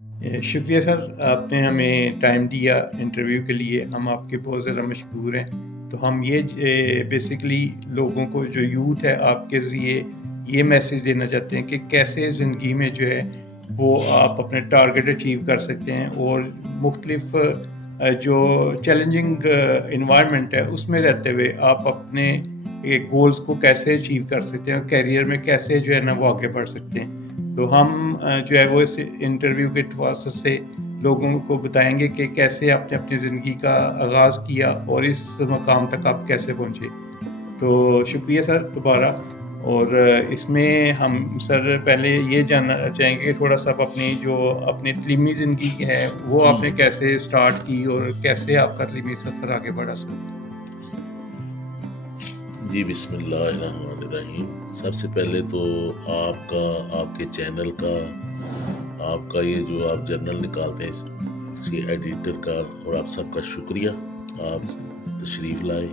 شکریہ سر، آپ نے ہمیں ٹائم دیا انٹرویو کے لیے، ہم آپ کے بہت زیادہ مشکور ہیں۔ تو ہم یہ بیسیکلی لوگوں کو، جو یوتھ ہے، آپ کے ذریعے یہ میسیج دینا چاہتے ہیں کہ کیسے زندگی میں جو ہے وہ آپ اپنے ٹارگیٹ اچیو کر سکتے ہیں، اور مختلف جو چیلنجنگ انوائرمنٹ ہے اس میں رہتے ہوئے آپ اپنے گولز کو کیسے اچیو کر سکتے ہیں، اور کیریئر میں کیسے جو ہے نا وہ آگے بڑھ سکتے ہیں۔ تو ہم جو ہے وہ اس انٹرویو کے واسطے سے لوگوں کو بتائیں گے کہ کیسے آپ نے اپنی زندگی کا آغاز کیا اور اس مقام تک آپ کیسے پہنچے۔ تو شکریہ سر دوبارہ۔ اور اس میں ہم سر پہلے یہ جاننا چاہیں گے کہ تھوڑا سا آپ اپنی تعلیمی زندگی ہے وہ آپ نے کیسے سٹارٹ کی اور کیسے آپ کا تعلیمی سفر آگے بڑھا سر؟ جی بسم اللہ الرحمن الرحیم۔ سب سے پہلے تو آپ کے چینل کا، آپ کا یہ جو آپ جرنل نکالتے ہیں اس کے ایڈیٹر کا، اور آپ سب کا شکریہ، آپ تشریف لائے،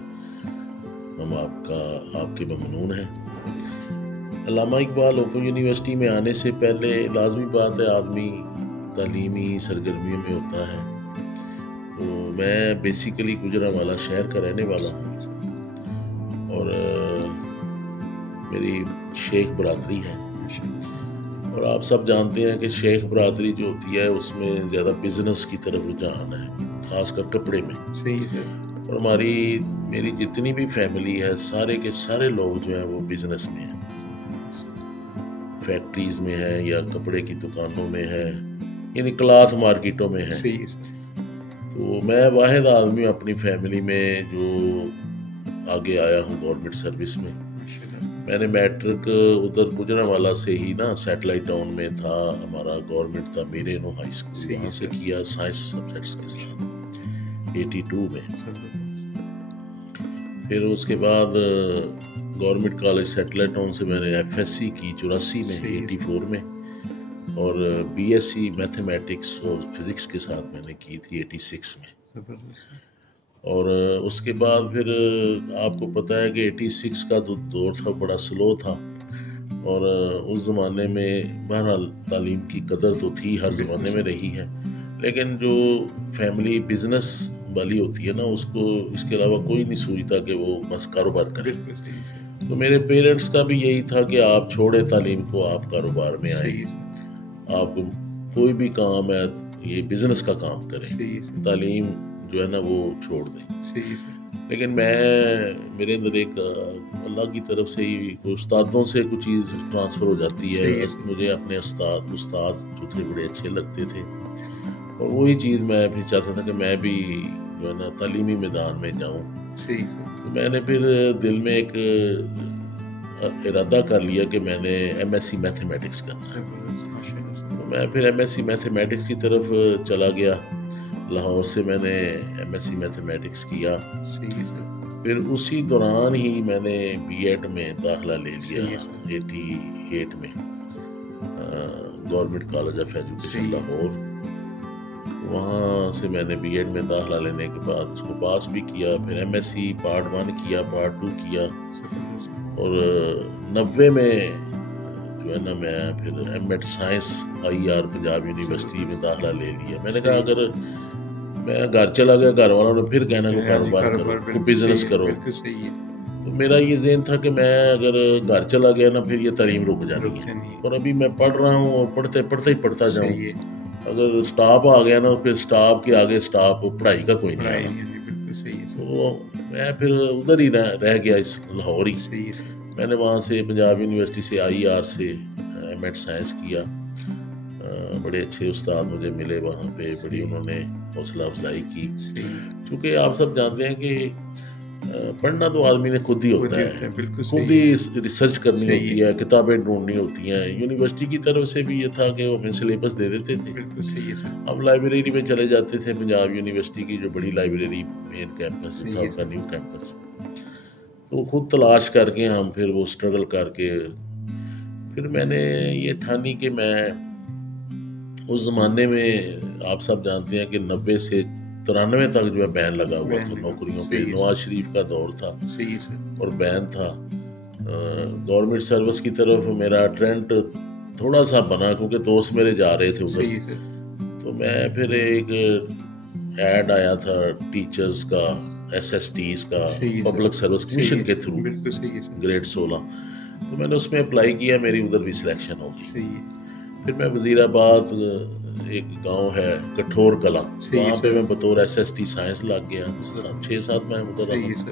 ہم آپ کے ممنون ہیں۔ علامہ اقبال اوپن یونیورسٹی میں آنے سے پہلے لازمی بات ہے آدمی تعلیمی سرگرمیوں میں ہوتا ہے۔ تو میں بیسیکلی گجرانوالہ شہر کا رہنے والا ہوں، اور میری شیخ برادری ہے، اور آپ سب جانتے ہیں کہ شیخ برادری جو ہوتی ہے اس میں زیادہ بزنس کی طرف رجحان ہے، خاص کر کپڑے میں۔ صحیح سر۔ اور میری جتنی بھی فیملی ہے، سارے کے سارے لوگ جو ہیں وہ بزنس میں ہیں، فیکٹریز میں ہیں یا کپڑے کی دکانوں میں ہیں، یعنی کلاتھ مارکیٹوں میں ہیں۔ صحیح سر۔ تو میں واحد آدمی اپنی فیملی میں جو آگے آیا ہوں گورنمنٹ سروس میں۔ میں نے میٹرک ادھر گجرانوالہ سے ہی نا، سیٹلائٹ ٹاؤن میں تھا ہمارا گورنمنٹ تھا، میرے نو ہائی اسکول، وہاں سے کیا سائنس سبجیکٹس کے ساتھ 82 میں۔ پھر اس کے بعد گورنمنٹ کالج سیٹلائٹ ٹاؤن سے میں نے ایف ایس سی کی 84 میں، 84 میں، اور بی ایس سی میتھمیٹکس اور فزکس کے ساتھ میں نے کی تھی 86 میں۔ اور اس کے بعد پھر آپ کو پتہ ہے کہ 86 کا تو دور تھا، بڑا سلو تھا، اور اس زمانے میں بہرحال تعلیم کی قدر تو تھی، ہر زمانے میں رہی ہے، لیکن جو فیملی بزنس والی ہوتی ہے نا، اس کو اس کے علاوہ کوئی نہیں سوچتا کہ وہ بس کاروبار کرے۔ تو میرے پیرنٹس کا بھی یہی تھا کہ آپ چھوڑے تعلیم کو، آپ کاروبار میں آئیں، آپ کوئی بھی کام ہے یہ بزنس کا کام کریں، تعلیم جو ہے نا وہ چھوڑ دیں۔ لیکن میرے اندر ایک اللہ کی طرف سے ہی استادوں سے کچھ چیز ٹرانسفر ہو جاتی ہے۔ مجھے اپنے استاد جو تھے بڑے اچھے لگتے تھے، اور وہی چیز میں بھی چاہتا تھا کہ میں بھی جو ہے نا تعلیمی میدان میں جاؤں۔ تو میں نے پھر دل میں ایک ارادہ کر لیا کہ میں نے ایم ایس سی میتھمیٹکس کرنا ہے۔ تو میں پھر ایم ایس سی میتھمیٹکس کی طرف چلا گیا، لاہور سے میں نے ایم ایس سی میتھمیٹکس کیا۔ پھر اسی دوران ہی میں نے بی ایڈ میں داخلہ لے لیا 88 میں، government college of education Lahore. وہاں سے میں نے بی ایڈ میں داخلہ لینے کے بعد اس کو پاس بھی کیا، پھر ایم ایس سی پارٹ 1 کیا، پارٹ 2 کیا، اور 90 میں جو ہے نا میں پھر M Ed science I R Punjab university میں داخلہ لے لیا۔ میں نے کہا اگر میں گھر چلا گیا، گھر والوں نے پھر کہنا کہ کاروبار کرو، کوئی بزنس کرو۔ تو میرا یہ ذہن تھا کہ میں اگر گھر چلا گیا نا پھر یہ تعلیم رک جانی ہے، اور ابھی میں پڑھ رہا ہوں اور پڑھتے پڑھتے ہی پڑھتا جاؤں۔ اگر سٹاپ آ گیا نا پھر سٹاپ کے آگے سٹاپ پڑھائی کا کوئی نہیں آیا۔ تو میں پھر ادھر ہی رہ گیا، اس لاہور ہی۔ میں نے وہاں سے پنجاب یونیورسٹی سے آئی آر سے ایم ایڈ سائنس کیا۔ بڑے اچھے استاد مجھے ملے وہاں پہ، بڑی انہوں نے حوصلہ افزائی کی، کیونکہ آپ سب جانتے ہیں کہ پڑھنا تو آدمی نے خود ہی ہوتا ہے، خود ہی ریسرچ کرنی ہوتی ہے، کتابیں ڈھونڈنی ہوتی ہیں۔ یونیورسٹی کی طرف سے بھی یہ تھا کہ وہ ہمیں سلیبس دے دیتے تھے، ہم لائبریری میں چلے جاتے تھے، پنجاب یونیورسٹی کی جو بڑی لائبریری مین کیمپس تھا اس کا نیو کیمپس، تو خود تلاش کر کے ہم پھر وہ اسٹرگل کر کے پھر میں نے یہ ٹھانی کہ میں اس زمانے میں آپ سب جانتے ہیں کہ 90 سے 93 تک جو ہے بین لگا ہوا تھا نوکریوں پہ، نواز شریف کا دور تھا اور بین تھا۔ گورنمنٹ سروس کی طرف میرا ٹرینڈ تھوڑا سا بنا، کیونکہ دوست میرے جا رہے تھے ادھر، تو میں پھر ایک ایڈ آیا تھا ٹیچرز کا SSTs کا پبلک سروس کمیشن کے تھرو گریڈ 16، تو میں نے اس میں اپلائی کیا، میری ادھر بھی سلیکشن ہو گئی۔ پھر میں وزیر آباد ایک گاؤں ہے کٹھور کلاں، وہاں پہ میں بطور SST سائنس لگ گیا، 6-7 میں ادھر رہا۔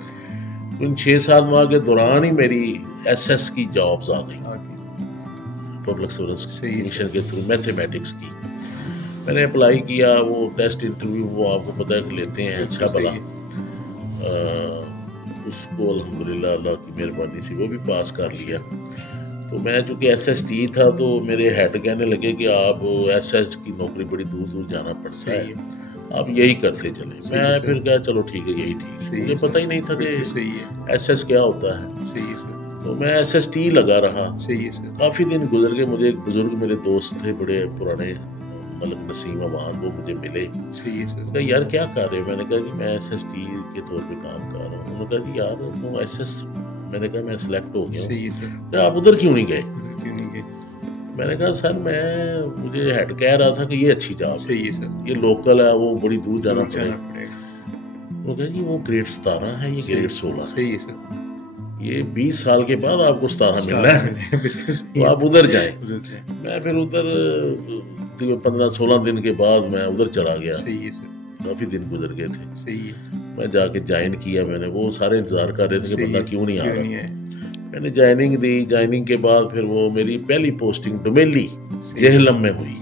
تو ان 6-7 ماہ کے دوران ہی میری SS کی جابز آ گئی، پبلک سروس کمیشن کے تھرو میتھمیٹکس کی۔ میں نے اپلائی کیا، وہ ٹیسٹ انٹرویو وہ آپ کو پتہ ہے کہ لیتے ہیں، اچھا بلا اس کو الحمدللہ اللہ کی مہربانی سے وہ بھی پاس کر لیا۔ تو میں چونکہ SST تھا تو میرے ہیڈ کہنے لگے کہ آپ SS کی نوکری بڑی دور دور جانا پڑتا ہے، آپ یہی کرتے چلیں۔ میں پھر کہا چلو ٹھیک ہے، یہی ٹھیک ہے، مجھے پتہ ہی نہیں تھا کہ SS کیا ہوتا ہے، تو میں SST لگا رہا۔ کافی دن گزر گئے، مجھے ایک بزرگ میرے دوست تھے بڑے پرانے، ملک نسیم امان، وہ مجھے ملے، کہا یار کیا کر رہے ہو؟ میں نے کہا کہ میں SST کے طور پہ کام کر رہا ہوں۔ انہوں نے کہا کہ یار تم SS، میں نے کہا میں سلیکٹ ہو گیا ہوں، کہ آپ ادھر کیوں نہیں گئے؟ میں نے کہا سر مجھے ہیڈ کہہ رہا تھا کہ یہ اچھی جاب ہے، یہ لوکل ہے، وہ بڑی دور جانا پڑے گا۔ انہوں نے کہا جی وہ گریڈ 17 ہے، یہ گریڈ 16 ہے، یہ 20 سال کے بعد آپ کو 17 مل رہا ہے، تو آپ ادھر جائیں۔ میں پھر ادھر 15-16 دن کے بعد میں ادھر چلا گیا، کافی دن گزر گئے تھے۔ میں جا کے جوائن کیا، میں نے، وہ سارے انتظار کر رہے تھے کہ بندہ کیوں نہیں آ رہا۔ میں نے جوائننگ دی، جوائننگ کے بعد پھر وہ میری پہلی پوسٹنگ ڈومیلی جہلم میں ہوئی۔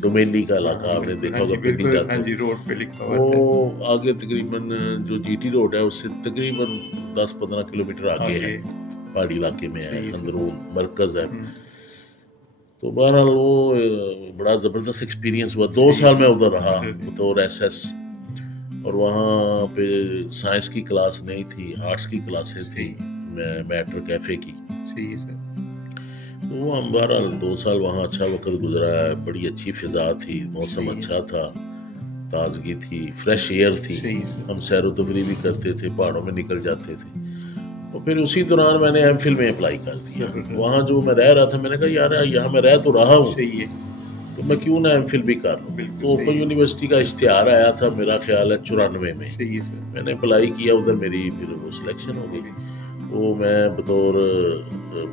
ڈومیلی کا علاقہ آپ نے دیکھا ہوگا، پنڈی جاتے وہ آگے تقریباً جو GT روڈ ہے اس سے تقریباً 10-15 کلومیٹر آگے ہے، پہاڑی علاقے میں ہے، اندرون مرکز ہے۔ تو بہرحال وہ بڑا زبردست ایکسپیرینس ہوا، 2 سال میں ادھر رہا بطور SS، اور وہاں پہ سائنس کی کلاس نہیں تھی، آرٹس کی کلاسیں تھیں، میٹر کیفے کی۔ تو وہ ہم بہرحال 2 سال وہاں اچھا وقت گزرا ہے، بڑی اچھی فضا تھی، موسم اچھا تھا، تازگی تھی، فریش ایئر تھی، ہم سیر و تفریح بھی کرتے تھے، پہاڑوں میں نکل جاتے تھے۔ اور پھر اسی دوران میں نے MPhil میں اپلائی کر دیا۔ وہاں جو میں رہ رہا تھا، میں نے کہا یار یہاں میں رہ تو رہا ہوں تو میں کیوں نہ MPhil بھی کر لوں۔ تو اوپن یونیورسٹی کا اشتہار آیا تھا، میرا خیال ہے 94 میں، میں نے اپلائی کیا، ادھر میری پھر وہ سلیکشن ہو گئی۔ وہ میں بطور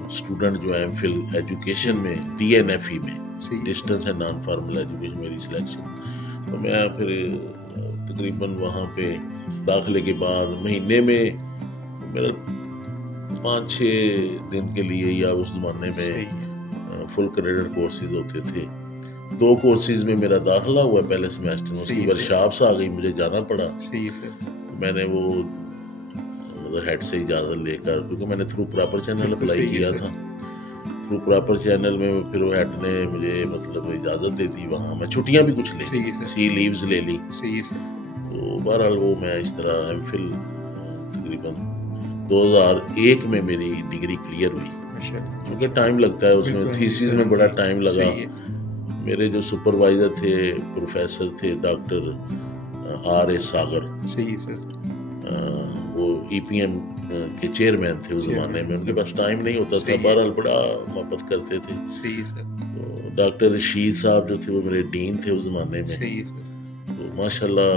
اسٹوڈنٹ جو MPhil ایجوکیشن میں DNFE میں، distance and non formal education, میری سلیکشن۔ تو میں پھر تقریباً وہاں پہ داخلے کے بعد مہینے میں میرا 5-6 دن کے لیے، یا اس زمانے میں فل کریڈٹ کورسز ہوتے تھے، 2 کورسز میں میرا داخلہ ہوا پہلے سیمیسٹر میں، اس کی ورکشاپس آ گئی، مجھے جانا پڑا۔ میں نے وہ ہیڈ سے اجازت لے کر، کیونکہ میں نے تھرو پراپر چینل اپلائی کیا تھا، تھرو پراپر چینل میں پھر وہ ہیڈ نے مجھے مطلب اجازت دے دی، وہاں میں چھٹیاں بھی کچھ لے لی، سی لیوز لے لی۔ تو بہرحال وہ میں اس طرح MPhil تقریباً 2001 میں میری ڈگری کلیئر ہوئی، کیونکہ ٹائم لگتا ہے اس میں، تھیسس میں بڑا ٹائم لگا۔ میرے جو سپروائزر تھے، پروفیسر تھے ڈاکٹر RA ساگر، وہ EPM کے چیئرمین تھے اس زمانے میں، ان کے پاس ٹائم نہیں ہوتا تھا، بہرحال بڑا محبت کرتے تھے۔ ڈاکٹر رشید صاحب جو تھے وہ میرے ڈین تھے اس زمانے میں، تو ماشاءاللہ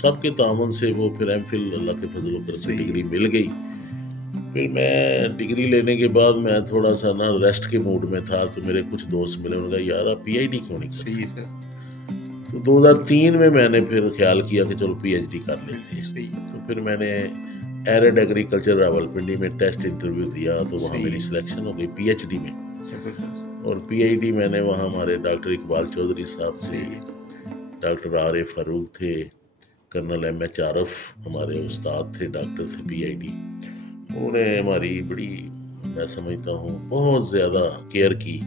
سب کے تعاون سے وہ پھر MPhil اللہ کے فضل و کرم سے ڈگری مل گئی۔ پھر میں ڈگری لینے کے بعد میں تھوڑا سا نا ریسٹ کے موڈ میں تھا، تو میرے کچھ دوست ملے، انہوں نے کہا یار آپ PhD کیوں نہیں کرتے؟ تو 2003 میں نے پھر خیال کیا کہ چلو PhD کر لیتے ہیں۔ تو پھر میں نے ایرڈ ایگریکلچر راولپنڈی میں ٹیسٹ انٹرویو دیا، تو وہاں میری سلیکشن ہو گئی PhD میں، اور PhD میں نے وہاں ہمارے ڈاکٹر اقبال چودھری صاحب تھے، ڈاکٹر RA فاروق تھے، کرنل MH عارف ہمارے استاد تھے، ڈاکٹر تھے PhD، انہوں نے ہماری بڑی، میں سمجھتا ہوں بہت زیادہ کیئر کی۔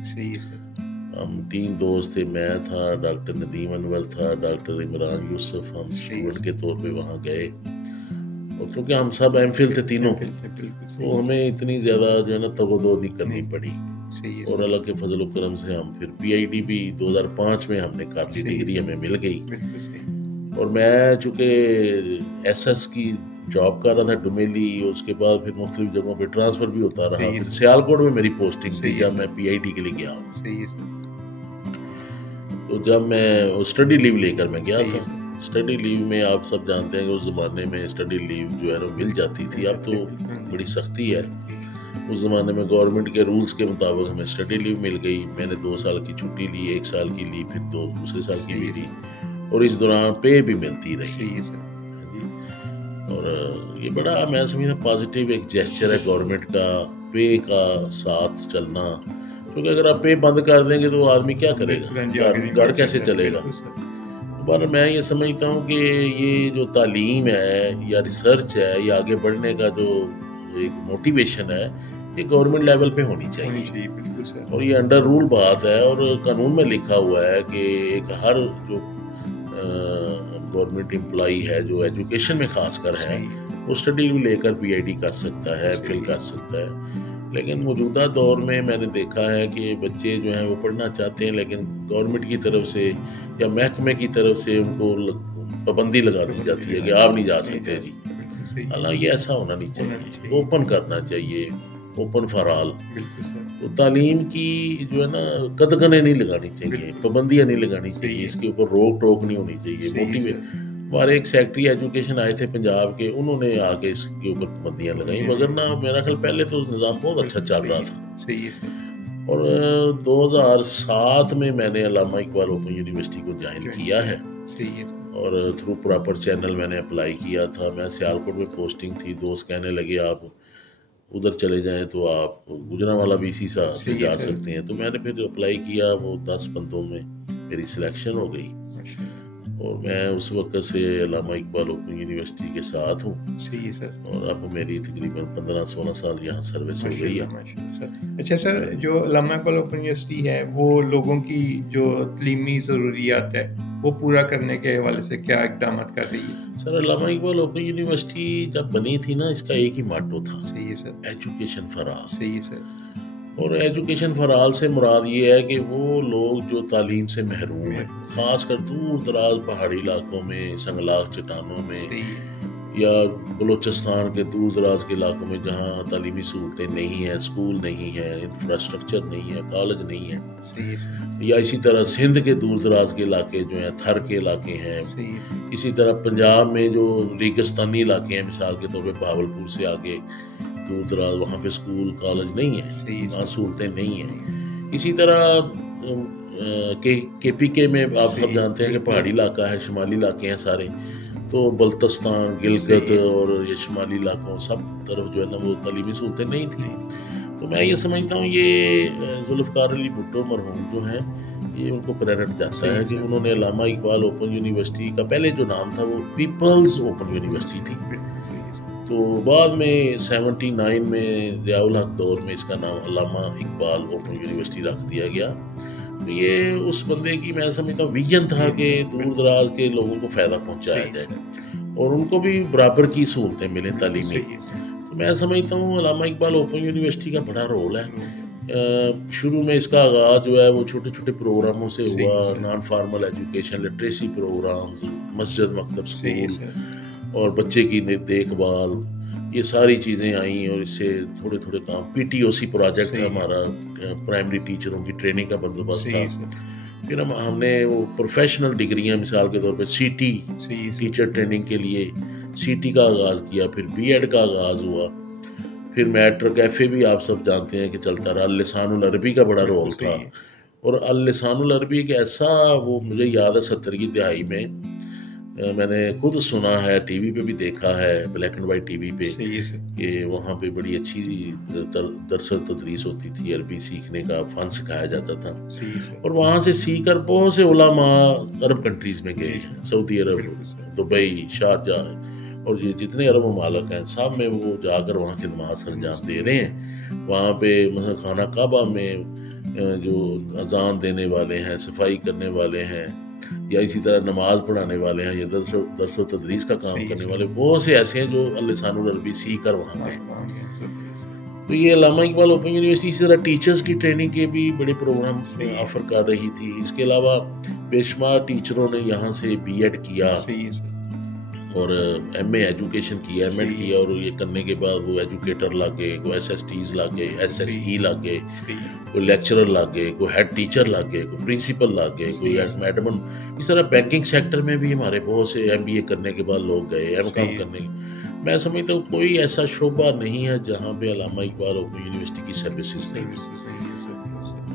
ہم 3 دوست تھے، میں تھا، ڈاکٹر ندیم انور تھا، ڈاکٹر عمران یوسف، ہم اسٹوڈنٹ کے طور پہ وہاں گئے، اور کیونکہ ہم سب MPhil تھے تینوں، تو ہمیں اتنی زیادہ جو ہے نا تگودو نہیں کرنی پڑی، اور اللہ کے فضل و کرم سے ہم پھر PhD بھی 2005 میں ہم نے کر لی، ڈگری ہمیں مل گئی۔ اور میں چونکہ SS کی جاب کر رہا تھا ڈومیلی، اس کے بعد پھر مختلف جگہوں پہ ٹرانسفر بھی ہوتا رہا، پھر سیالکوٹ میں میری پوسٹنگ تھی جب میں PhD کے لیے گیا۔ تو جب میں اسٹڈی لیو لے کر میں گیا تھا. اسٹڈی لیو میں آپ سب جانتے ہیں کہ اس زمانے میں اسٹڈی لیو جو ہے وہ مل جاتی تھی. اب تو بڑی سختی ہے. اس زمانے میں گورنمنٹ کے رولز کے مطابق ہمیں اسٹڈی لیو مل گئی. میں نے 2 سال کی چھٹی لی, 1 سال کی لی, پھر دوسرے سال کی بھی لی, اور اس دوران پے بھی ملتی رہی. اور یہ بڑا میں سمجھتا پازیٹیو ایک جیسچر ہے گورنمنٹ کا, پے کا ساتھ چلنا. کیونکہ اگر آپ پے بند کر دیں گے تو آدمی کیا کرے گا, گھر کیسے چلے گا. دوبارہ میں یہ سمجھتا ہوں کہ یہ جو تعلیم ہے یا ریسرچ ہے یا آگے بڑھنے کا جو ایک موٹیویشن ہے, یہ گورنمنٹ لیول پہ ہونی چاہیے. اور یہ انڈر رول بات ہے, اور قانون میں لکھا ہوا ہے کہ ایک ہر جو گورنمنٹ امپلائی ہے جو ایجوکیشن میں خاص کر ہے, وہ اسٹڈی لے کر پی ایچ ڈی کر سکتا ہے, فل کر سکتا ہے. لیکن موجودہ دور میں میں نے دیکھا ہے کہ بچے جو ہیں وہ پڑھنا چاہتے ہیں, لیکن گورنمنٹ کی طرف سے یا محکمے کی طرف سے ان کو پابندی لگا دی جاتی ہے کہ آپ نہیں جا سکتے جی. حالانکہ یہ ایسا ہونا نہیں چاہیے, اوپن کرنا چاہیے, اوپن فار آل. تو تعلیم کی جو ہے نا قدغنیں نہیں لگانی چاہیے, پابندیاں نہیں لگانی چاہیے, اس کے اوپر روک ٹوک نہیں ہونی چاہیے. موٹیویٹ ہمارے ایک سیکٹری ایجوکیشن آئے تھے پنجاب کے, انہوں نے آ کے اس کے اوپر پابندیاں لگائیں, مگر نہ میرا خیال پہلے تو نظام بہت اچھا چل رہا تھا. اور 2007 میں نے علامہ اقبال اوپن یونیورسٹی کو جوائن کیا ہے, اور تھرو پراپر چینل میں نے اپلائی کیا تھا. میں سیالکوٹ میں پوسٹنگ تھی, دوست کہنے لگے آپ ادھر چلے جائیں تو آپ گجرانوالہ بی سی سے جا سکتے ہیں. تو میں نے پھر اپلائی کیا, وہ 10 بندوں میں میری سلیکشن ہو گئی, اور میں اس وقت سے علامہ اقبال اوپن یونیورسٹی کے ساتھ ہوں. اور اب میری تقریباً 15-16 سال یہاں سروس ہو گئی ہے. اچھا سر, جو علامہ اقبال اوپن یونیورسٹی ہے وہ لوگوں کی جو تعلیمی ضروریات ہے وہ پورا کرنے کے حوالے سے کیا اقدامات کر رہی ہے؟ سر علامہ اقبال اوپن یونیورسٹی جب بنی تھی نا, اس کا ایک ہی ماٹو تھا, ایجوکیشن فار آل. اور ایجوکیشن فار آل سے مراد یہ ہے کہ وہ لوگ جو تعلیم سے محروم ہیں, خاص کر دور دراز پہاڑی علاقوں میں, سنگلاخ چٹانوں میں, یا بلوچستان کے دور دراز کے علاقوں میں جہاں تعلیمی سہولتیں نہیں ہیں, اسکول نہیں ہے, انفراسٹرکچر نہیں ہے, کالج نہیں ہے, یا اسی طرح سندھ کے دور دراز کے علاقے جو ہیں, تھر کے علاقے ہیں, اسی طرح پنجاب میں جو ریگستانی علاقے ہیں, مثال کے طور پہ بہاولپور سے آگے دور دراز, وہاں پہ اسکول کالج نہیں ہے, وہاں سہولتیں نہیں ہیں. اسی طرح کے پی کے میں آپ سب جانتے ہیں کہ پہاڑی علاقہ ہے, شمالی علاقے ہیں سارے, تو بلتستان, گلگت اور یہ شمالی علاقوں سب طرف جو ہے نا وہ تعلیمی سہولتیں نہیں تھیں. تو میں یہ سمجھتا ہوں یہ ذوالفقار علی بھٹو مرحوم جو ہیں, یہ ان کو کریڈٹ جاتا ہے کہ انہوں نے علامہ اقبال اوپن یونیورسٹی کا پہلے جو نام تھا وہ پیپلز اوپن یونیورسٹی تھی, تو بعد میں 79 میں ضیاء الحق دور میں اس کا نام علامہ اقبال اوپن یونیورسٹی رکھ دیا گیا. تو یہ اس بندے کی میں سمجھتا ہوں ویژن تھا کہ دور دراز کے لوگوں کو فائدہ پہنچایا جائے اور ان کو بھی برابر کی سہولتیں ملیں تعلیمی. تو میں سمجھتا ہوں علامہ اقبال اوپن یونیورسٹی کا بڑا رول ہے. شروع میں اس کا آغاز جو ہے وہ چھوٹے چھوٹے پروگراموں سے ہوا, non formal education, literacy programmes, مسجد مکتب اسکول اور بچے کی دیکھ بھال, یہ ساری چیزیں آئیں. اور اس سے تھوڑے تھوڑے کام, پی ٹی او سی پروجیکٹ تھا ہمارا, پرائمری ٹیچروں کی ٹریننگ کا بندوبست تھا. پھر ہم نے وہ پروفیشنل ڈگریاں, مثال کے طور پہ سی ٹی ٹیچر ٹریننگ کے لیے سی ٹی کا آغاز کیا, پھر بی ایڈ کا آغاز ہوا, پھر میٹرک ایف اے بھی آپ سب جانتے ہیں کہ چلتا رہا. اللسان العربی کا بڑا رول تھا, اور اللسان العربی ایک ایسا, وہ مجھے یاد ہے 70 کی دہائی میں میں نے خود سنا ہے, ٹی وی پہ بھی دیکھا ہے, black and white T V پہ, کہ وہاں پہ بڑی اچھی درس و تدریس ہوتی تھی, عربی سیکھنے کا فن سکھایا جاتا تھا. اور وہاں سے سیکھ کر بہت سے علماء عرب کنٹریز میں گئے, سعودی عرب, دبئی, شارجہ, اور یہ جتنے عرب ممالک ہیں سب میں وہ جا کر وہاں خدمات سر انجام دے رہے ہیں. وہاں پہ مثلا خانہ کعبہ میں جو اذان دینے والے ہیں, صفائی کرنے والے ہیں, یا اسی طرح نماز پڑھانے والے ہیں, یا درس و تدریس کا کام کرنے والے بہت سے ایسے ہیں جو اللسان العربی سیکھ کر وہاں گئے. تو یہ علامہ اقبال اوپن یونیورسٹی اسی طرح ٹیچرز کی ٹریننگ کے بھی بڑے پروگرام آفر کر رہی تھی. اس کے علاوہ بے شمار ٹیچروں نے یہاں سے بی ایڈ کیا, اور ایم اے ایجوکیشن کیا، ایم ایڈ کیا، اور یہ کرنے کے بعد وہ ایجوکیٹر لگ گئے، کوئی ایس ایس ٹیز لگ گئے، ایس ایس ای لگ گئے، کوئی لیکچرر لگ گئے، کوئی ہیڈ ٹیچر لگ گئے، کوئی پرنسپل لگ گئے، کوئی میڈم. اس طرح بینکنگ سیکٹر میں بھی ہمارے بہت سے ایم بی اے کرنے کے بعد لوگ گئے، ایم کام کرنے کے. میں سمجھتا ہوں کوئی ایسا شعبہ نہیں ہے جہاں پہ علامہ اقبال اوپن یونیورسٹی کی سروسز نہیں.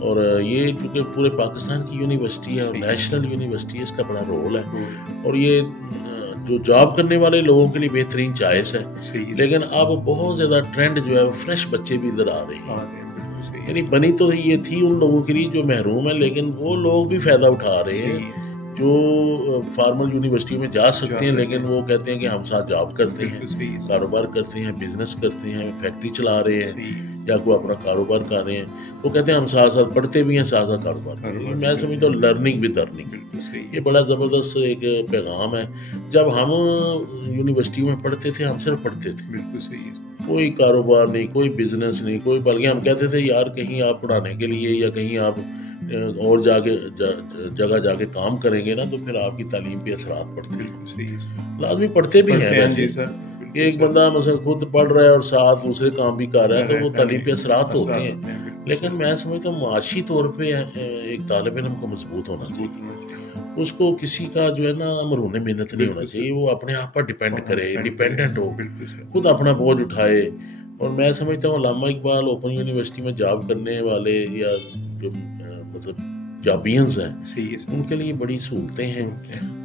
اور یہ چونکہ پورے پاکستان کی یونیورسٹی ہے اور نیشنل یونیورسٹی ہے، اس کا بڑا رول ہے. اور یہ جو جاب کرنے والے لوگوں کے لیے بہترین چوائس ہے. لیکن اب بہت زیادہ ٹرینڈ جو ہے فریش بچے بھی ادھر آ رہے ہیں. یعنی بنی تو یہ تھی ان لوگوں کے لیے جو محروم ہیں، لیکن وہ لوگ بھی فائدہ اٹھا رہے ہیں جو فارمل یونیورسٹیوں میں جا سکتے ہیں، لیکن وہ کہتے ہیں کہ ہم ساتھ جاب کرتے ہیں، کاروبار کرتے ہیں، بزنس کرتے ہیں، فیکٹری چلا رہے ہیں یا کوئی اپنا کاروبار کر رہے ہیں. وہ کہتے ہیں ہم ساتھ ساتھ پڑھتے بھی ہیں، ساتھ ساتھ کاروبار کرتے ہیں. میں سمجھتا ہوں لرننگ ود ارننگ یہ بڑا زبردست ایک پیغام ہے. جب ہم یونیورسٹیوں میں پڑھتے تھے ہم صرف پڑھتے تھے، بالکل صحیح، کوئی کاروبار نہیں، کوئی بزنس نہیں، کوئی، بلکہ ہم کہتے تھے یار کہیں آپ پڑھانے کے لیے یا کہیں آپ اور جگہ جا کے کام کریں گے نا تو پھر آپ کی تعلیم پہ اثرات پڑتے ہیں. لازمی پڑھتے بھی ہیں ویسے کہ ایک بندہ مثلا خود پڑھ رہا ہے اور ساتھ دوسرے کام بھی کر رہا ہے تو وہ تعلیم پہ اثرات ہوتے ہیں. لیکن میں سمجھتا ہوں معاشی طور پہ ایک طالب علم کو مضبوط ہونا چاہیے، اس کو کسی کا جو ہے نا مرہون محنت نہیں ہونا چاہیے، وہ اپنے آپ پر ڈیپینڈ کرے، ڈیپینڈنٹ ہو، خود اپنا بوجھ اٹھائے. اور میں سمجھتا ہوں علامہ اقبال اوپن یونیورسٹی میں جاب کرنے والے یا جو مطلب جابینز ہیں ان کے لیے بڑی سہولتیں ہیں.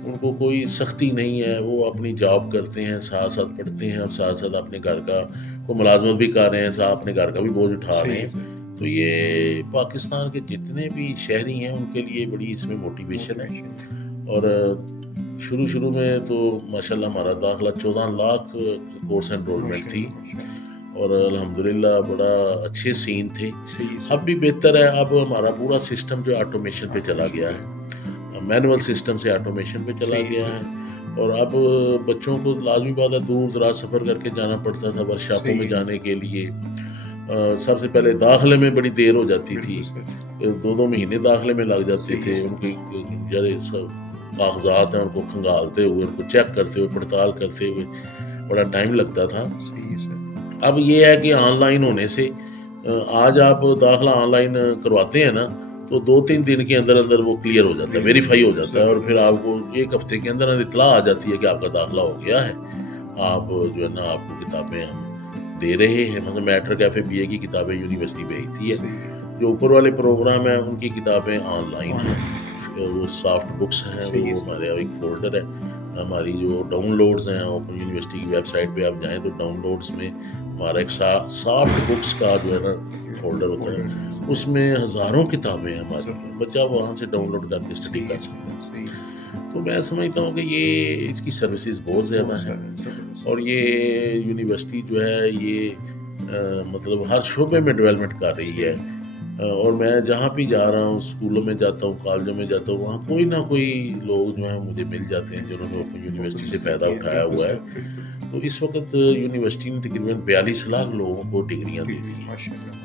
ان کو کوئی سختی نہیں ہے، وہ اپنی جاب کرتے ہیں، ساتھ ساتھ پڑھتے ہیں اور ساتھ ساتھ اپنے گھر کا کو ملازمت بھی کر رہے ہیں، ساتھ اپنے گھر کا بھی بوجھ اٹھا رہے ہیں. تو یہ پاکستان کے جتنے بھی شہری ہیں ان کے لیے بڑی اس میں موٹیویشن ہے. اور شروع میں تو ماشاءاللہ ہمارا داخلہ 14 لاکھ کورس انرولمنٹ تھی اور الحمدللہ بڑا اچھے سین تھے. اب بھی بہتر ہے، اب ہمارا پورا سسٹم جو آٹومیشن پہ چلا گیا ہے، مینول سسٹم سے آٹومیشن پہ چلا گیا ہے. اور اب بچوں کو لازمی بات ہے دور دراز سفر کر کے جانا پڑتا تھا ورکشاپوں میں جانے کے لیے. سب سے پہلے داخلے میں بڑی دیر ہو جاتی تھی، 2 مہینے داخلے میں لگ جاتے تھے. ان کی کاغذات ہیں ان کو کھنگالتے ہوئے، ان کو چیک کرتے ہوئے، پڑتال کرتے ہوئے بڑا ٹائم لگتا تھا. اب یہ ہے کہ آن لائن ہونے سے آج آپ داخلہ آن لائن کرواتے ہیں نا تو 2-3 دن کے اندر اندر وہ کلیئر ہو جاتا ہے، ویریفائی ہو جاتا ہے، اور پھر آپ کو 1 ہفتے کے اندر اطلاع آ جاتی ہے کہ آپ کا داخلہ ہو گیا ہے. آپ جو ہے نا آپ کو کتابیں ہم دے رہے ہیں. مثلا میٹرک ایف اے بی اے کی کتابیں یونیورسٹی بھیجتی ہے. جو اوپر والے پروگرام ہیں ان کی کتابیں آن لائن ہیں، وہ سافٹ بکس ہیں، وہ ہمارے ایک فولڈر ہے. ہماری جو ڈاؤن لوڈز ہیں اوپن یونیورسٹی کی ویب سائٹ پہ آپ جائیں تو ڈاؤن لوڈز میں ہمارا ایک سافٹ بکس کا جو ہے نا فولڈر ہوتا ہے، اس میں ہزاروں کتابیں ہیں ہمارے، بچہ وہاں سے ڈاؤن لوڈ کر کے اسٹڈی کر سکتا ہے. تو میں سمجھتا ہوں کہ یہ اس کی سروسز بہت زیادہ ہیں اور یہ یونیورسٹی جو ہے یہ مطلب ہر شعبے میں ڈیولپمنٹ کر رہی ہے. اور میں جہاں بھی جا رہا ہوں، اسکولوں میں جاتا ہوں، کالجوں میں جاتا ہوں، وہاں کوئی نہ کوئی لوگ جو ہیں مجھے مل جاتے ہیں جنہوں نے اوپن یونیورسٹی سے فائدہ اٹھایا ہوا ہے. تو اس وقت یونیورسٹی نے تقریباً 42 لاکھ لوگوں کو ڈگریاں دی ہیں،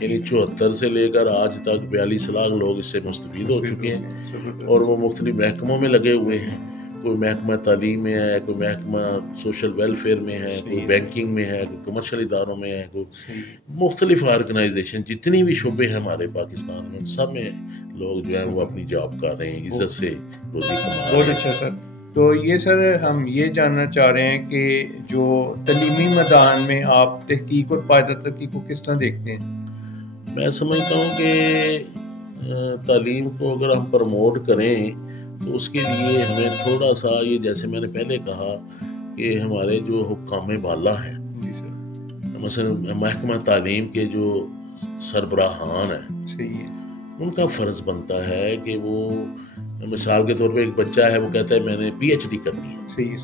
یعنی 74 سے لے کر آج تک 42 لاکھ لوگ اس سے مستفید ہو چکے ہیں. اور وہ مختلف محکموں میں لگے ہوئے ہیں، کوئی محکمہ تعلیم میں ہے، کوئی محکمہ سوشل ویلفیئر میں ہے، کوئی بینکنگ میں ہے، کوئی کمرشل اداروں میں ہے، کوئی مختلف آرگنائزیشن. جتنی بھی شعبے ہیں ہمارے پاکستان میں ان سب میں لوگ جو ہیں وہ اپنی جاب کر رہے ہیں، عزت سے روزی کما رہے ہیں. بہت اچھا سر. تو یہ سر ہم یہ جاننا چاہ رہے ہیں کہ جو تعلیمی میدان میں آپ تحقیق اور پائیدار ترقی کو کس طرح دیکھتے ہیں؟ میں سمجھتا ہوں کہ تعلیم کو اگر ہم پروموٹ کریں تو اس کے لیے ہمیں تھوڑا سا یہ جیسے میں نے پہلے کہا کہ ہمارے جو حکام بالا ہیں، مثلا محکمہ تعلیم کے جو سربراہان ہیں، ان کا فرض بنتا ہے کہ وہ مثال کے طور پہ ایک بچہ ہے وہ کہتا ہے میں نے پی ایچ ڈی کرنی ہے،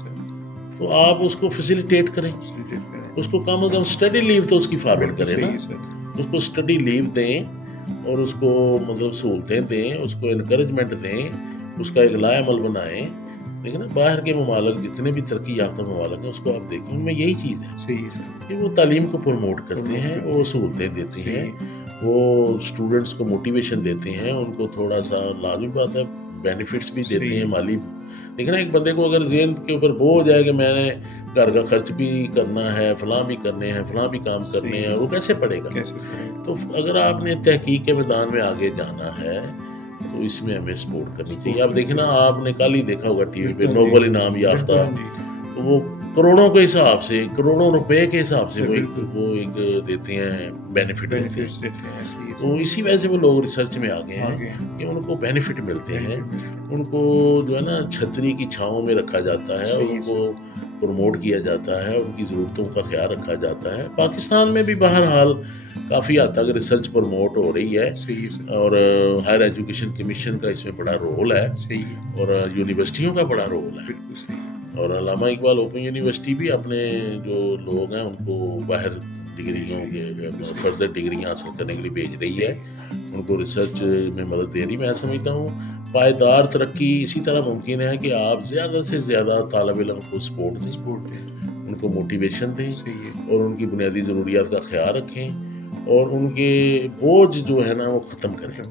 تو آپ اس کو فیسیلیٹیٹ کریں، اس کو کم از کم اسٹڈی لیو تو اس کی فارورڈ کریں نا، اس کو اسٹڈی لیو دیں اور اس کو مطلب سہولتیں دیں، اس کو انکریجمنٹ دیں، اس کا ایک لائحہ عمل بنائیں. لیکن باہر کے ممالک جتنے بھی ترقی یافتہ ممالک ہیں اس کو آپ دیکھیں، ان میں یہی چیز ہے کہ وہ تعلیم کو پروموٹ کرتے ہیں، وہ سہولتیں دیتے ہیں، وہ اسٹوڈنٹس کو موٹیویشن دیتے ہیں، ان کو تھوڑا سا لازمی بات ہے بینیفٹس بھی دیتے ہیں، مالی لیکن ایک بندے کو اگر ذہن کے اوپر وہ ہو جائے کہ میں نے گھر کا خرچ بھی کرنا ہے، فلاں بھی کرنے ہیں، فلاں بھی کام کرنے ہیں، وہ کیسے پڑے گا؟ تو اگر آپ نے تحقیق کے میدان میں آگے جانا ہے تو اس میں ہمیں سپورٹ کرنی چاہیے. آپ دیکھیں نا، آپ نے کل ہی دیکھا ہوگا ٹی وی پہ نوبل انعام یافتہ، تو وہ کروڑوں کے حساب سے، کروڑوں روپے کے حساب سے وہ ایک دیتے ہیں، بینیفٹ دیتے ہیں. تو اسی وجہ سے وہ لوگ ریسرچ میں آگے ہیں کہ ان کو بینیفٹ ملتے ہیں. ان کو جو ہے نا چھتری کی چھاؤں میں رکھا جاتا ہے، اور ان کو پروموٹ کیا جاتا ہے، ان کی ضرورتوں کا خیال رکھا جاتا ہے. پاکستان میں بھی بہرحال کافی حد تک ریسرچ پروموٹ ہو رہی ہے، اور ہائر ایجوکیشن کمیشن کا اس میں بڑا رول ہے، اور یونیورسٹیوں کا بڑا رول ہے. اور علامہ اقبال اوپن یونیورسٹی بھی اپنے جو لوگ ہیں ان کو باہر ڈگریوں کے فردر ڈگریاں حاصل کرنے کے لیے بھیج رہی ہے، ان کو ریسرچ میں مدد دے رہی. میں سمجھتا ہوں پائیدار ترقی اسی طرح ممکن ہے کہ آپ زیادہ سے زیادہ طالب علم کو سپورٹ دیں، ان کو موٹیویشن دیں، اور ان کی بنیادی ضروریات کا خیال رکھیں، اور ان کے بوجھ جو ہے نا وہ ختم کریں،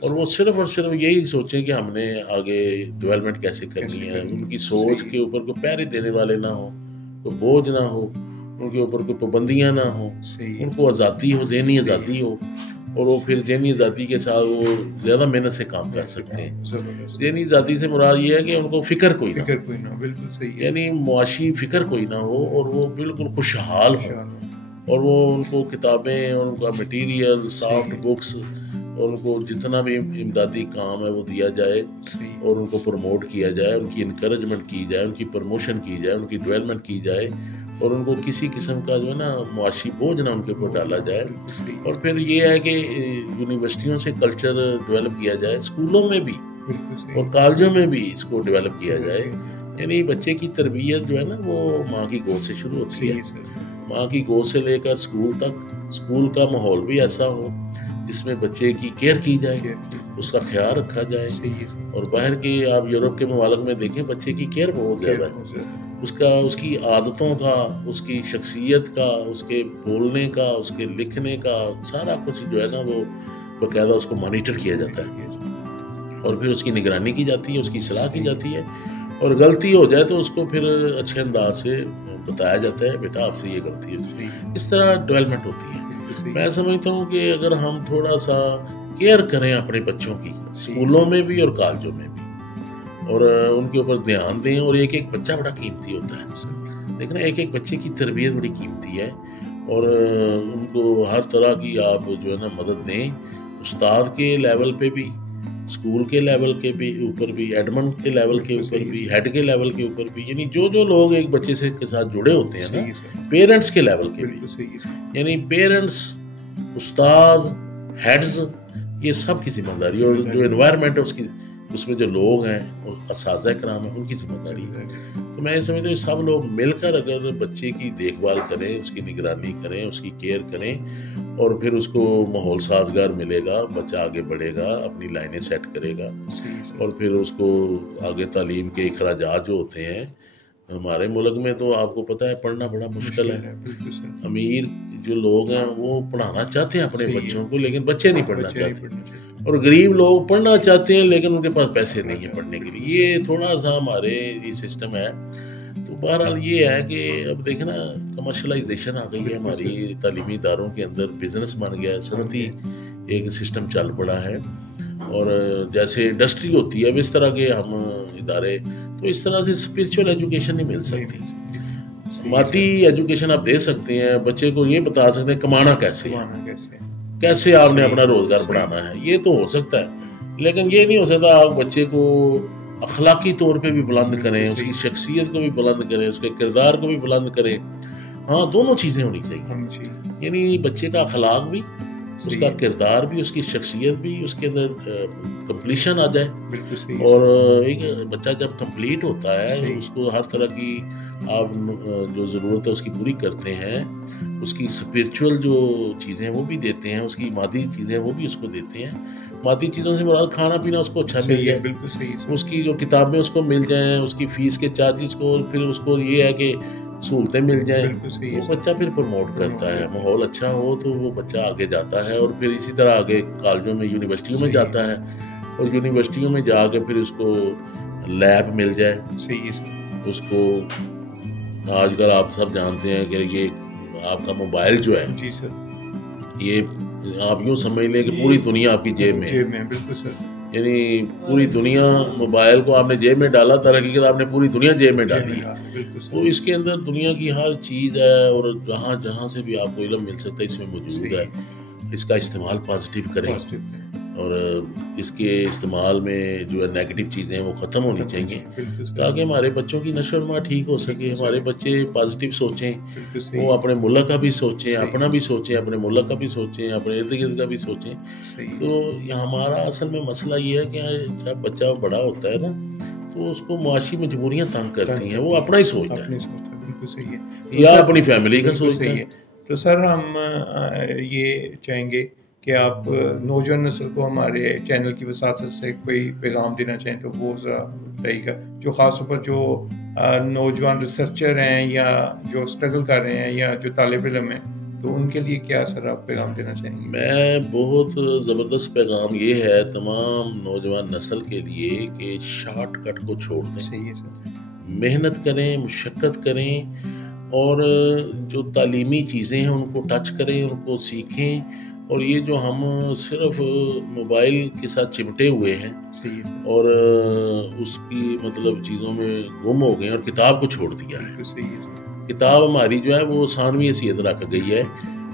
اور وہ صرف اور صرف یہی سوچیں کہ ہم نے آگے ڈیولپمنٹ کیسے کرنی ہے. ان کی سوچ کے اوپر کوئی پیرے دینے والے نہ ہوں، کوئی بوجھ نہ ہو، ان کے اوپر کوئی پابندیاں نہ ہوں، ان کو آزادی ہو، ذہنی آزادی ہو، اور وہ پھر ذہنی آزادی کے ساتھ وہ زیادہ محنت سے کام کر سکتے ہیں. ذہنی آزادی سے مراد یہ ہے کہ ان کو فکر کوئی نہ ہو، بالکل صحیح، یعنی معاشی فکر کوئی نہ ہو، اور وہ بالکل خوشحال ہو، اور وہ ان کو کتابیں، ان کا مٹیریل، سافٹ بکس، اور ان کو جتنا بھی امدادی کام ہے وہ دیا جائے، اور ان کو پروموٹ کیا جائے، ان کی انکریجمنٹ کی جائے، ان کی پروموشن کی جائے، ان کی ڈیولپمنٹ کی جائے، اور ان کو کسی قسم کا جو ہے نا معاشی بوجھ نہ ان کے اوپر ڈالا جائے. اور پھر یہ ہے کہ یونیورسٹیوں سے کلچر ڈیولپ کیا جائے، اسکولوں میں بھی اور کالجوں میں بھی اس کو ڈیولپ کیا جائے. یعنی بچے کی تربیت جو ہے نا وہ ماں کی گود سے شروع ہوتی ہے، ماں کی گود سے لے کر اسکول تک. اسکول کا ماحول بھی ایسا ہو جس میں بچے کی کیئر کی جائے، اس کا خیال رکھا جائے. اور باہر کے آپ یورپ کے ممالک میں دیکھیں، بچے کی کیئر بہت زیادہ ہے، اس کی عادتوں کا، اس کی شخصیت کا، اس کے بولنے کا، اس کے لکھنے کا، سارا کچھ جو ہے نا وہ باقاعدہ اس کو مانیٹر کیا جاتا ہے، اور پھر اس کی نگرانی کی جاتی ہے، اس کی اصلاح کی جاتی ہے. اور غلطی ہو جائے تو اس کو پھر اچھے انداز سے بتایا جاتا ہے، بیٹا آپ سے یہ غلطی ہے. اس طرح ڈیولپمنٹ ہوتی ہے. میں سمجھتا ہوں کہ اگر ہم تھوڑا سا کیئر کریں اپنے بچوں کی، اسکولوں میں بھی اور کالجوں میں بھی، اور ان کے اوپر دھیان دیں. اور ایک ایک بچہ بڑا قیمتی ہوتا ہے، دیکھنا ایک ایک بچے کی تربیت بڑی قیمتی ہے، اور ان کو ہر طرح کی آپ جو ہے نا مدد دیں، استاد کے لیول پہ بھی، اسکول کے لیول کے بھی اوپر بھی، ایڈمن کے لیول کے اوپر بھی، ہیڈ کے لیول کے اوپر بھی. یعنی جو لوگ ایک بچے سے کے ساتھ جڑے ہوتے ہیں نا، پیرنٹس کے لیول کے بھی، یعنی پیرنٹس، استاد، ہیڈز، یہ سب کی ذمہ داری، اور جو انوائرمنٹ ہے اس میں جو لوگ ہیں، اساتذہ کرام ہیں، ان کی ذمہ داری ہے. تو میں یہ سمجھتا ہوں سب لوگ مل کر اگر بچے کی دیکھ بھال کریں، اس کی نگرانی کریں، اس کی کیئر کریں، اور پھر اس کو ماحول سازگار ملے گا، بچہ آگے بڑھے گا، اپنی لائنیں سیٹ کرے گا. اور پھر اس کو آگے تعلیم کے اخراجات جو ہوتے ہیں، ہمارے ملک میں تو آپ کو پتہ ہے پڑھنا بڑا مشکل ہے. امیر جو لوگ ہیں وہ پڑھانا چاہتے ہیں اپنے بچوں کو، لیکن بچے نہیں پڑھنا چاہتے، اور غریب لوگ پڑھنا چاہتے ہیں لیکن ان کے پاس پیسے نہیں ہیں پڑھنے کے لیے. یہ تھوڑا سا ہمارے یہ سسٹم ہے. تو بہرحال یہ ہے کہ اب دیکھنا کمرشلائزیشن آ گئی ہے ہماری تعلیمی اداروں کے اندر، بزنس بن گیا ہے، صنعتی ایک سسٹم چل پڑا ہے. اور جیسے انڈسٹری ہوتی ہے اب اس طرح کے ہم ادارے، تو اس طرح سے اسپرچول ایجوکیشن نہیں مل سکتی. مادی ایجوکیشن آپ دے سکتے ہیں، بچے کو یہ بتا سکتے ہیں کمانا کیسے آپ نے اپنا روزگار بڑھانا ہے، یہ تو ہو سکتا ہے. لیکن یہ نہیں ہو سکتا آپ بچے کو اخلاقی طور پہ بھی بلند کریں، اس کی شخصیت کو بھی بلند کریں، اس کے کردار کو بھی بلند کریں. ہاں، دونوں چیزیں ہونی چاہیے، یعنی بچے کا اخلاق بھی، اس کا کردار بھی، اس کی شخصیت بھی، اس کے اندر کمپلیشن آ جائے. اور ایک بچہ جب کمپلیٹ ہوتا ہے، اس کو ہر طرح کی آپ جو ضرورت ہے اس کی پوری کرتے ہیں، اس کی اسپرچول جو چیزیں وہ بھی دیتے ہیں، اس کی مادی چیزیں وہ بھی اس کو دیتے ہیں. مادی چیزوں سے مراد کھانا پینا اس کو اچھا مل جائے، اس کی جو کتابیں اس کو مل جائیں، اس کی فیس کے چارجز کو، پھر اس کو یہ ہے کہ سہولتیں مل جائیں، تو بچہ پھر پروموٹ کرتا ہے. ماحول اچھا ہو تو وہ بچہ آگے جاتا ہے، اور پھر اسی طرح آگے کالجوں میں، یونیورسٹیوں میں جاتا ہے، اور یونیورسٹیوں میں جا کے پھر اس کو لیب مل جائے صحیح ہے سر، اس کو. آج کل آپ سب جانتے ہیں کہ یہ آپ کا موبائل جو ہے جی سر، یہ آپ یوں سمجھ لیں کہ پوری دنیا آپ کی جیب میں ہے. جیب میں بالکل سر، یعنی پوری دنیا موبائل کو آپ نے جیب میں ڈالا تھا، حقیقت آپ نے پوری دنیا جیب میں جیب ڈالی میں ہے. ڈالا، بالکل تو سر، اس کے اندر دنیا کی ہر چیز ہے، اور جہاں جہاں سے بھی آپ کو علم مل سکتا ہے اس میں موجود ہے. اس کا استعمال پازیٹیو کریں، پازیٹیو اور اس کے استعمال میں جو ہے نیگیٹو چیزیں وہ ختم ہونی چاہیے، بالکل سر، تاکہ ہمارے بچوں کی نشو و نما ٹھیک ہو سکے. ہمارے بچے پازیٹیو سوچیں، بالکل صحیح، وہ اپنے ملک کا بھی سوچیں، صحیح، اپنا بھی سوچیں، اپنے ملک کا بھی سوچیں، اپنے ارد گرد کا بھی سوچیں. صحیح، تو ہمارا اصل میں مسئلہ یہ ہے کہ جب بچہ بڑا ہوتا ہے نا تو اس کو معاشی مجبوریاں تنگ کرتی ہیں، وہ اپنا ہی سوچتا اپنی ہے سوچتا ہے، بالکل صحیح ہے. تو یا سر، اپنی فیملی کا بالکل سوچتا صحیح ہے. ہے. تو سر ہم یہ چاہیں گے کہ آپ نوجوان نسل کو ہمارے چینل کی وساطت سے کوئی پیغام دینا چاہیں تو وہ ذرا بتائیے گا، جو خاص طور پر جو نوجوان ریسرچر ہیں یا جو اسٹرگل کر رہے ہیں یا جو طالب علم ہیں، تو ان کے لیے کیا سر آپ پیغام دینا چاہیں گے؟ میں بہت زبردست پیغام یہ ہے تمام نوجوان نسل کے لیے کہ شارٹ کٹ کو چھوڑ دیں، صحیح ہے سر، محنت کریں، مشقت کریں، اور جو تعلیمی چیزیں ہیں ان کو ٹچ کریں، ان کو سیکھیں. اور یہ جو ہم صرف موبائل کے ساتھ چمٹے ہوئے ہیں صحیح ہے، اور اس کی مطلب چیزوں میں گم ہو گئے اور کتاب کو چھوڑ دیا ہے. بالکل صحیح ہے سر، کتاب ہماری جو ہے وہ ثانوی حیثیت رکھ گئی ہے،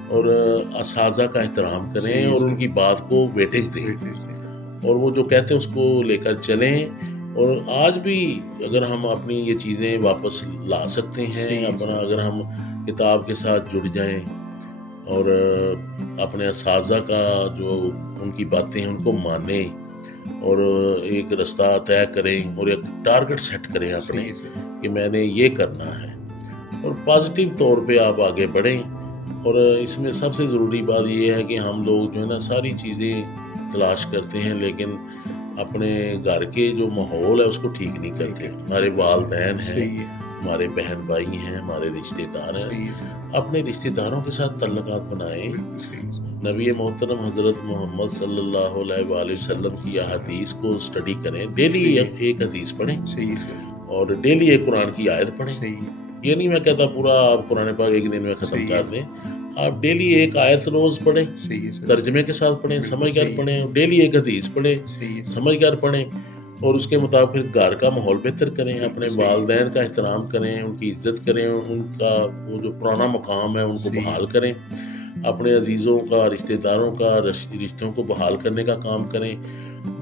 اور اساتذہ کا احترام کریں اور ان کی بات کو ویٹیج دیں، اور وہ جو کہتے ہیں اس کو لے کر چلیں. اور آج بھی اگر ہم اپنی یہ چیزیں واپس لا سکتے ہیں، اپنا اگر ہم کتاب کے ساتھ جڑ جائیں اور اپنے اساتذہ کا جو ان کی باتیں ہیں ان کو مانیں اور ایک رستہ طے کریں اور ایک ٹارگٹ سیٹ کریں اپنے کہ میں نے یہ کرنا ہے، اور پازیٹیو طور پہ آپ آگے بڑھیں. اور اس میں سب سے ضروری بات یہ ہے کہ ہم لوگ جو ہے نا ساری چیزیں تلاش کرتے ہیں لیکن اپنے گھر کے جو ماحول ہے اس کو ٹھیک نہیں کرتے. ہمارے والدین ہیں، ہمارے بہن بھائی ہیں، ہمارے رشتہ دار ہیں، اپنے رشتہ داروں کے ساتھ تعلقات بنائیں. نبی محترم حضرت محمد صلی اللہ علیہ وآلہ وسلم کی احادیث کو اسٹڈی کریں، ڈیلی ایک حدیث پڑھیں اور ڈیلی ایک قرآن کی آیت پڑھیں. یہ نہیں میں کہتا پورا آپ قرآن پاک ایک دن میں ختم کر دیں، آپ ڈیلی ایک آیت روز پڑھیں، ترجمے کے ساتھ پڑھیں، سمجھ کر پڑھیں. ڈیلی ایک حدیث پڑھیں، سمجھ کر پڑھیں، اور اس کے مطابق گھر کا ماحول بہتر کریں. اپنے والدین کا احترام کریں، ان کی عزت کریں، ان کا وہ جو پرانا مقام ہے ان کو بحال کریں. اپنے عزیزوں کا، رشتہ داروں کا رشتوں کو بحال کرنے کا کام کریں.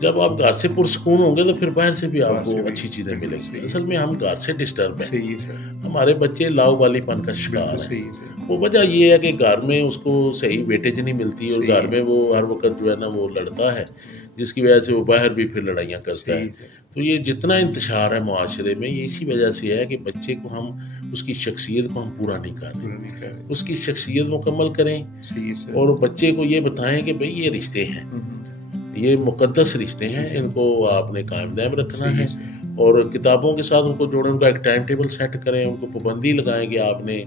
جب آپ گھر سے پرسکون ہوں گے تو پھر باہر سے بھی آپ کو اچھی چیزیں ملیں گی. اصل میں ہم گھر سے ڈسٹرب ہیں، ہمارے بچے لاؤ والی پن کا شکار ہیں. وہ وجہ یہ ہے کہ گھر میں اس کو صحیح ویٹیج نہیں ملتی، اور گھر میں وہ ہر وقت جو ہے نا وہ لڑتا ہے، جس کی وجہ سے وہ باہر بھی پھر لڑائیاں کرتا ہے. تو یہ جتنا انتشار ہے معاشرے میں یہ اسی وجہ سے ہے کہ بچے کو ہم اس کی شخصیت کو ہم پورا نہیں کر رہے. اس کی شخصیت مکمل کریں اور بچے کو یہ بتائیں کہ بھئی یہ رشتے ہیں، یہ مقدس رشتے ہیں، ان کو آپ نے قائم دائم رکھنا ہے. اور کتابوں کے ساتھ ان کو جوڑیں، ان کا ایک ٹائم ٹیبل سیٹ کریں، ان کو پابندی لگائیں کہ آپ نے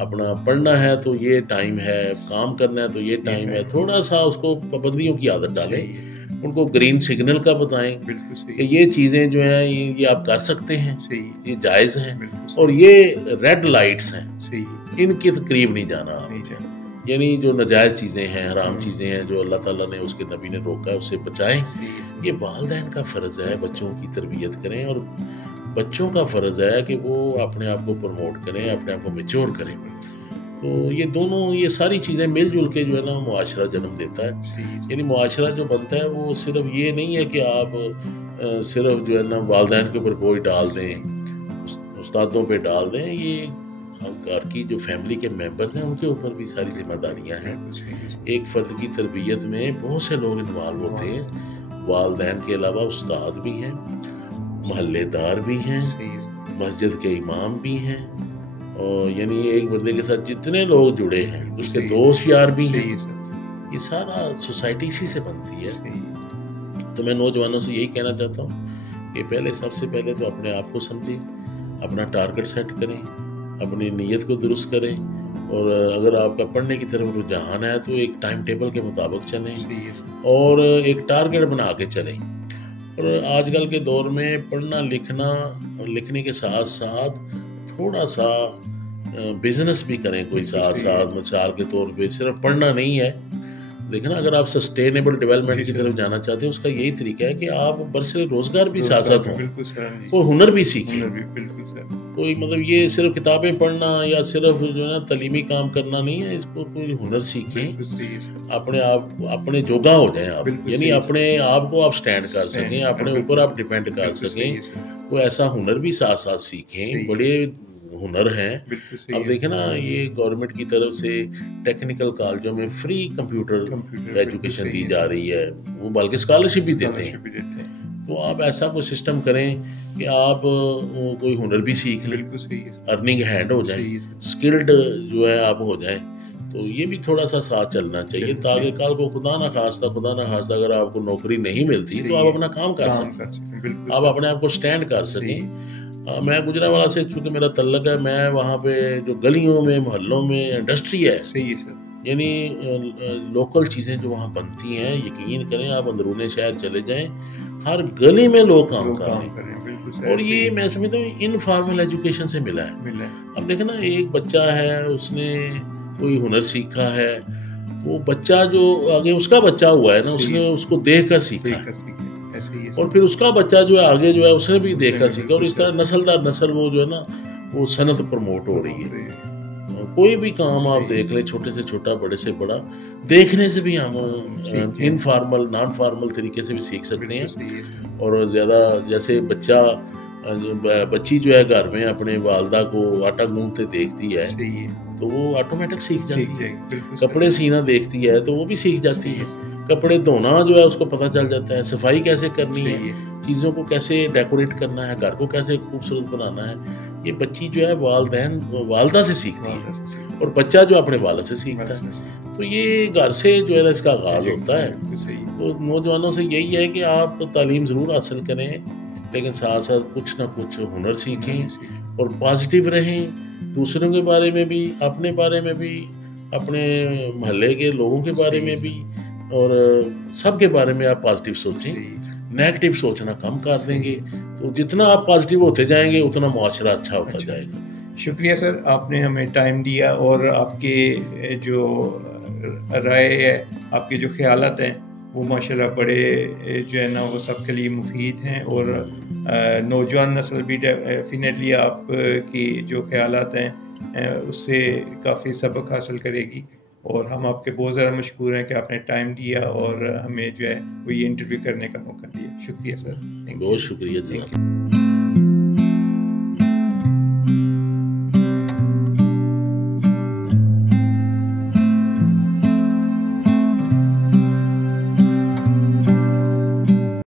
اپنا پڑھنا ہے تو یہ ٹائم ہے، کام کرنا ہے تو یہ ٹائم ہے. تھوڑا سا اس کو پابندیوں کی عادت ڈالیں. ان کو گرین سگنل کا بتائیں کہ یہ چیزیں جو ہیں یہ آپ کر سکتے ہیں، یہ جائز ہیں، اور یہ ریڈ لائٹس ہیں، ان کے قریب نہیں جانا. یعنی جو ناجائز چیزیں ہیں، حرام چیزیں ہیں جو اللہ تعالیٰ نے، اس کے نبی نے روکا ہے، اس سے بچائیں. یہ والدین کا فرض ہے بچوں کی تربیت کریں، اور بچوں کا فرض ہے کہ وہ اپنے آپ کو پروموٹ کریں، اپنے آپ کو میچور کریں. تو یہ دونوں، یہ ساری چیزیں مل جل کے جو ہے نا معاشرہ جنم دیتا ہے. یعنی معاشرہ جو بنتا ہے وہ صرف یہ نہیں ہے کہ آپ صرف جو ہے نا والدین کے اوپر بوجھ ڈال دیں، استادوں پہ ڈال دیں. یہ گھر کی جو فیملی کے ممبرز ہیں ان کے اوپر بھی ساری ذمہ داریاں ہیں. ایک فرد کی تربیت میں بہت سے لوگ انوالو ہوتے ہیں. والدین کے علاوہ استاد بھی ہیں، محلے دار بھی ہیں، مسجد کے امام بھی ہیں، اور یعنی ایک بندے کے ساتھ جتنے لوگ جڑے ہیں اس کے دوست یار بھی ہیں. یہ سارا سوسائٹی اسی سے بنتی ہے. تو میں نوجوانوں سے یہی کہنا چاہتا ہوں کہ سب سے پہلے تو اپنے آپ کو سمجھیں، اپنا ٹارگٹ سیٹ کریں، اپنی نیت کو درست کریں، اور اگر آپ کا پڑھنے کی طرف رجحان ہے تو ایک ٹائم ٹیبل کے مطابق چلیں اور ایک ٹارگٹ بنا کے چلیں. اور آج کل کے دور میں پڑھنا لکھنا اور لکھنے کے ساتھ ساتھ تھوڑا سا بزنس بھی کریں کوئی ساتھ ساتھ. مثال کے طور پہ صرف پڑھنا نہیں ہے، لیکن اگر آپ سسٹینیبل ڈیولپمنٹ کی طرف جانا چاہتے ہیں، اس کا یہی طریقہ ہے کہ آپ برسر روزگار بھی ساتھ ساتھ ہوں، کوئی ہنر بھی سیکھیں. کوئی مطلب یہ صرف کتابیں پڑھنا یا صرف جو ہے نا تعلیمی کام کرنا نہیں ہے، اس کو کوئی ہنر سیکھیں، اپنے آپ اپنے جوگا ہو جائیں آپ، یعنی اپنے آپ کو آپ سٹینڈ کر سکیں، اپنے اوپر آپ ڈیپینڈ کر سکیں. کوئی ایسا ہنر بھی ساتھ ساتھ سیکھیں. بڑے ہنر ہیں. اب دیکھیں نا، یہ گورنمنٹ کی طرف سے ٹیکنیکل کالجوں میں فری کمپیوٹر ایجوکیشن دی جا رہی ہے، وہ بلکہ اسکالرشپ بھی دیتے ہیں. تو آپ ایسا کوئی سسٹم کریں کہ آپ کوئی ہنر بھی سیکھ لیں، ارننگ ہینڈ ہو جائیں، اسکلڈ جو ہے آپ ہو جائیں. تو یہ بھی تھوڑا سا ساتھ چلنا چاہیے تاکہ کل کو خدا نہ خواستہ اگر آپ کو نوکری نہیں ملتی تو آپ اپنا کام کر سکیں، آپ اپنے آپ کو سٹینڈ کر سکیں. میں گجرانوالہ سے چونکہ میرا تعلق ہے، میں وہاں پہ جو گلیوں میں محلوں میں انڈسٹری ہے، یعنی لوکل چیزیں جو وہاں بنتی ہیں، یقین کریں آپ اندرون شہر چلے جائیں، ہر گلی میں لوگ کام کر رہے ہیں. اور یہ میں سمجھتا ہوں انفارمل ایجوکیشن سے ملا ہے. اب دیکھیں نا، ایک بچہ ہے، اس نے کوئی ہنر سیکھا ہے، وہ بچہ جو آگے اس کا بچہ ہوا ہے نا، اس نے اس کو دیکھ کر سیکھا ہے، اور پھر اس کا بچہ جو ہے آگے جو ہے اس نے بھی دیکھ کر سیکھا، اور اس طرح نسل در نسل وہ جو ہے نا وہ صنعت پروموٹ ہو رہی ہے. کوئی بھی کام آپ دیکھ لیں، چھوٹے سے چھوٹا بڑے سے بڑا، دیکھنے سے بھی ہم انفارمل نان فارمل طریقے سے بھی سیکھ سکتے ہیں. اور زیادہ جیسے بچی جو ہے گھر میں اپنے والدہ کو آٹا گوندتے دیکھتی ہے تو وہ آٹومیٹک سیکھ جاتی ہے. کپڑے سینا دیکھتی ہے تو وہ بھی سیکھ جاتی ہے. کپڑے دھونا جو ہے اس کو پتہ چل جاتا ہے، صفائی کیسے کرنی ہے، چیزوں کو کیسے ڈیکوریٹ کرنا ہے، گھر کو کیسے خوبصورت بنانا ہے. یہ بچی جو ہے والدہ سے سیکھتی ہے، اور بچہ جو اپنے والد سے سیکھتا ہے. تو یہ گھر سے جو ہے اس کا آغاز ہوتا ہے. تو نوجوانوں سے یہی ہے کہ آپ تعلیم ضرور حاصل کریں، لیکن ساتھ ساتھ کچھ نہ کچھ ہنر سیکھیں اور پازیٹیو رہیں، دوسروں کے بارے میں بھی، اپنے بارے میں بھی، اپنے محلے کے لوگوں کے بارے میں بھی، اور سب کے بارے میں آپ پازیٹیو سوچیں. نیگیٹو سوچنا کم کر دیں گے تو جتنا آپ پازیٹیو ہوتے جائیں گے اتنا معاشرہ اچھا ہوتا جائے گا. شکریہ سر، آپ نے ہمیں ٹائم دیا، اور آپ کے جو رائے ہے، آپ کے جو خیالات ہیں، وہ ماشاءاللہ بڑے جو ہے نا وہ سب کے لیے مفید ہیں. اور نوجوان نسل بھی ڈیفینیٹلی آپ کی جو خیالات ہیں اس سے کافی سبق حاصل کرے گی. اور ہم آپ کے بہت زیادہ مشکور ہیں کہ آپ نے ٹائم دیا اور ہمیں جو ہے وہ یہ انٹرویو کرنے کا موقع دیا. شکریہ سر. بہت شکریہ جی.